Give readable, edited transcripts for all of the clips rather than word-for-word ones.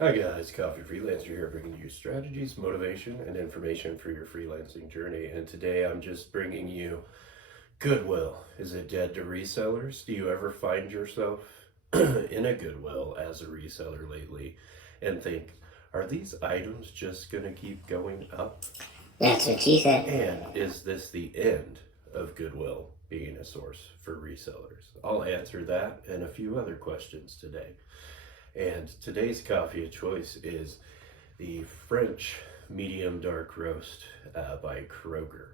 Hi guys, Coffee Freelancer here, bringing you strategies, motivation, and information for your freelancing journey. And today I'm just bringing you Goodwill. Is it dead to resellers? Do you ever find yourself in a Goodwill as a reseller lately and think, are these items just going to keep going up? That's what she said. And is this the end of Goodwill being a source for resellers? I'll answer that and a few other questions today. And today's coffee of choice is the French medium dark roast by Kroger.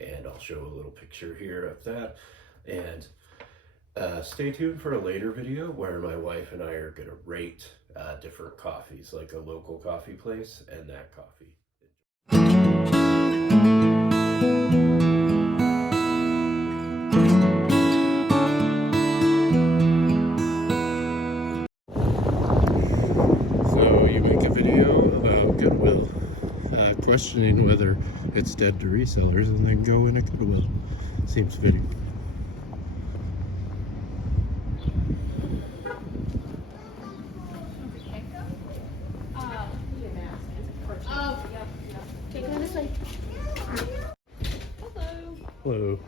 And I'll show a little picture here of that. And stay tuned for a later video where my wife and I are going to rate different coffees, like a local coffee place and that coffee. So you make a video about Goodwill, questioning whether it's dead to resellers, and then go in a Goodwill. Seems fitting. Hello.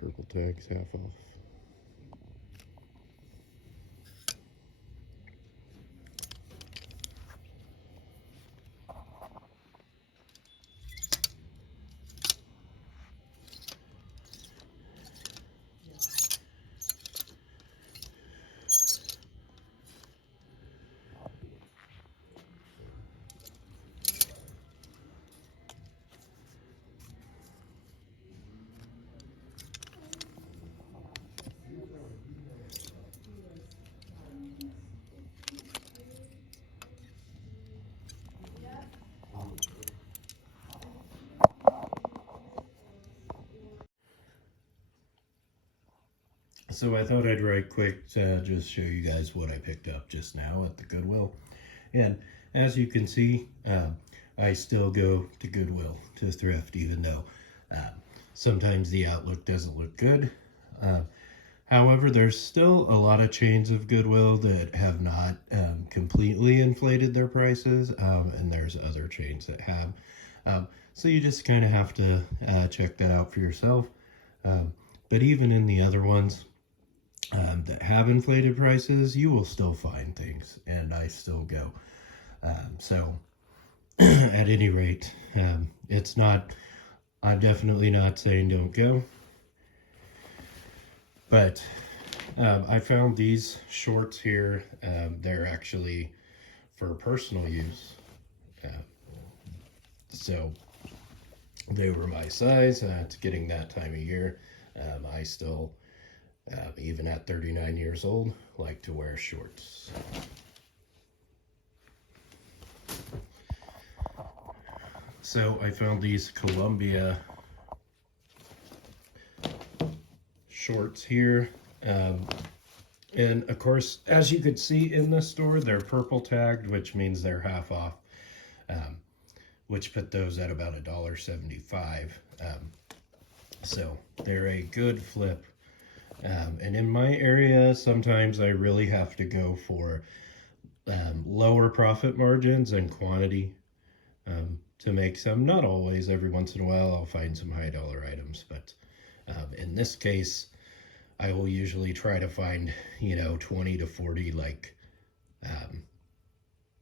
Purple tags half off. So I thought I'd write quick to just show you guys what I picked up just now at the Goodwill. And as you can see, I still go to Goodwill to thrift, even though sometimes the outlook doesn't look good. However, there's still a lot of chains of Goodwill that have not completely inflated their prices, and there's other chains that have. So you just kind of have to check that out for yourself. But even in the other ones that have inflated prices, you will still find things, and I still go. So at any rate, it's not, I'm definitely not saying don't go. But I found these shorts here. They're actually for personal use. So they were my size. It's getting that time of year. I still, even at 39 years old, like to wear shorts. So I found these Columbia shorts here. And of course, as you could see in the store, they're purple tagged, which means they're half off, which put those at about $1.75. So they're a good flip. And in my area, sometimes I really have to go for lower profit margins and quantity to make some. Not always, every once in a while I'll find some high dollar items, but in this case, I will usually try to find, 20 to 40 like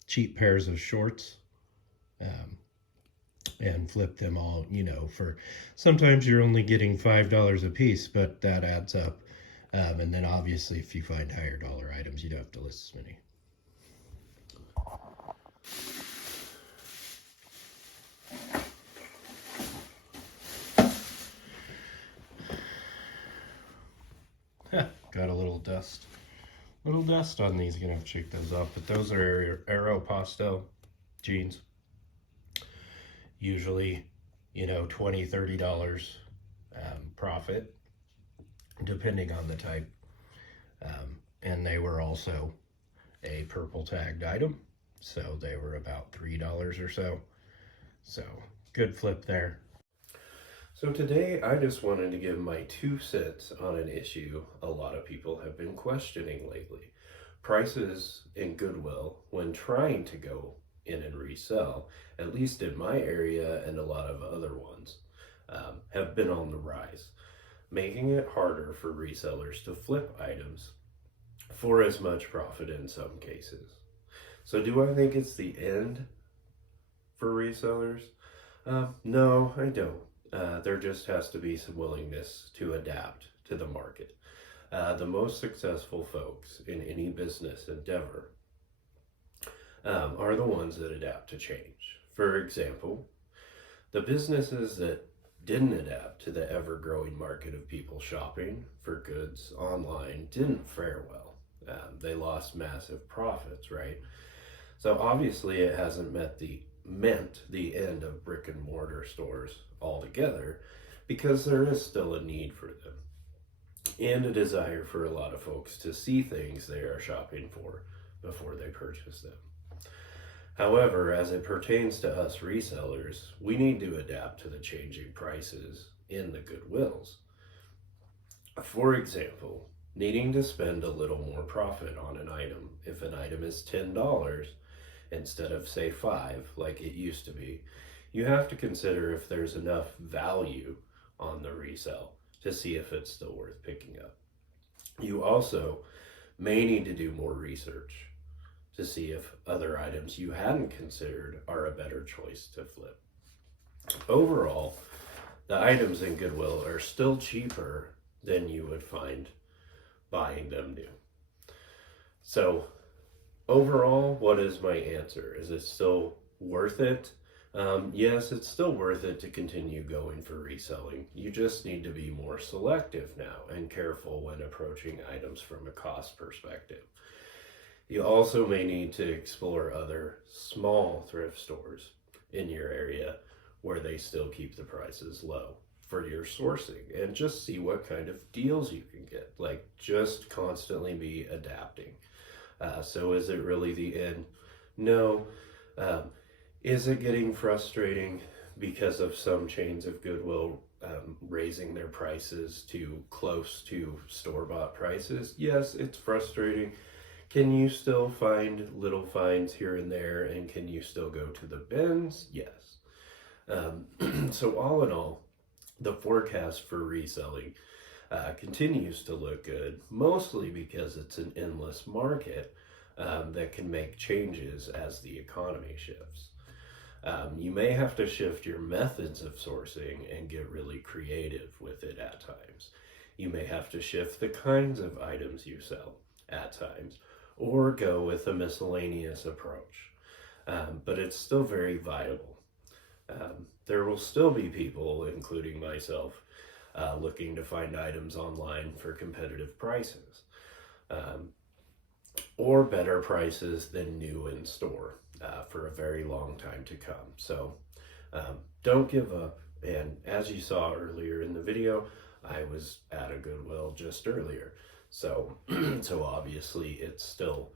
cheap pairs of shorts and flip them all, for sometimes you're only getting $5 a piece, but that adds up. And then obviously if you find higher dollar items, you don't have to list as many. Got a little dust on these. Gonna have to shake those off, but those are Aeropostale jeans. Usually, $20-$30 profit, depending on the type. And they were also a purple tagged item, so they were about $3 or so. So Good flip there. So today I just wanted to give my 2 cents on an issue a lot of people have been questioning lately. Prices in Goodwill when trying to go in and resell, at least in my area and a lot of other ones, have been on the rise, making it harder for resellers to flip items for as much profit in some cases. So do I think it's the end for resellers? No, I don't. There just has to be some willingness to adapt to the market. The most successful folks in any business endeavor are the ones that adapt to change. For example, the businesses that didn't adapt to the ever-growing market of people shopping for goods online didn't fare well. They lost massive profits, right? So obviously it hasn't meant the end of brick and mortar stores altogether, because there is still a need for them and a desire for a lot of folks to see things they are shopping for before they purchase them. However, as it pertains to us resellers, we need to adapt to the changing prices in the Goodwills. For example, needing to spend a little more profit on an item. If an item is $10 instead of say $5 like it used to be, you have to consider if there's enough value on the resale to see if it's still worth picking up. You also may need to do more research to see if other items you hadn't considered are a better choice to flip. Overall, the items in Goodwill are still cheaper than you would find buying them new. So overall, what is my answer? Is it still worth it? Yes, it's still worth it to continue going for reselling. You just need to be more selective now and careful when approaching items from a cost perspective. You also may need to explore other small thrift stores in your area where they still keep the prices low for your sourcing, and just see what kind of deals you can get. Like, just constantly be adapting. So is it really the end? No. Is it getting frustrating because of some chains of Goodwill raising their prices to close to store-bought prices? Yes, it's frustrating. Can you still find little finds here and there, and can you still go to the bins? Yes. So all in all, the forecast for reselling continues to look good, mostly because it's an endless market that can make changes as the economy shifts. You may have to shift your methods of sourcing and get really creative with it at times. You may have to shift the kinds of items you sell at times, or go with a miscellaneous approach. But it's still very viable. There will still be people, including myself, looking to find items online for competitive prices, or better prices than new in store for a very long time to come. So don't give up. And as you saw earlier in the video, I was at a Goodwill just earlier. So, so obviously it's still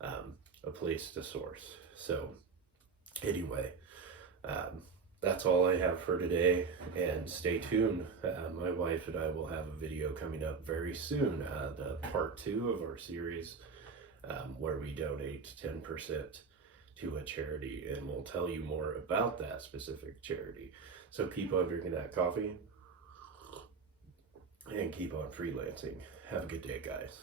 a place to source. So anyway, that's all I have for today, and stay tuned. My wife and I will have a video coming up very soon, the part 2 of our series, where we donate 10% to a charity, and we'll tell you more about that specific charity. So keep on drinking that coffee and keep on freelancing. Have a good day, guys.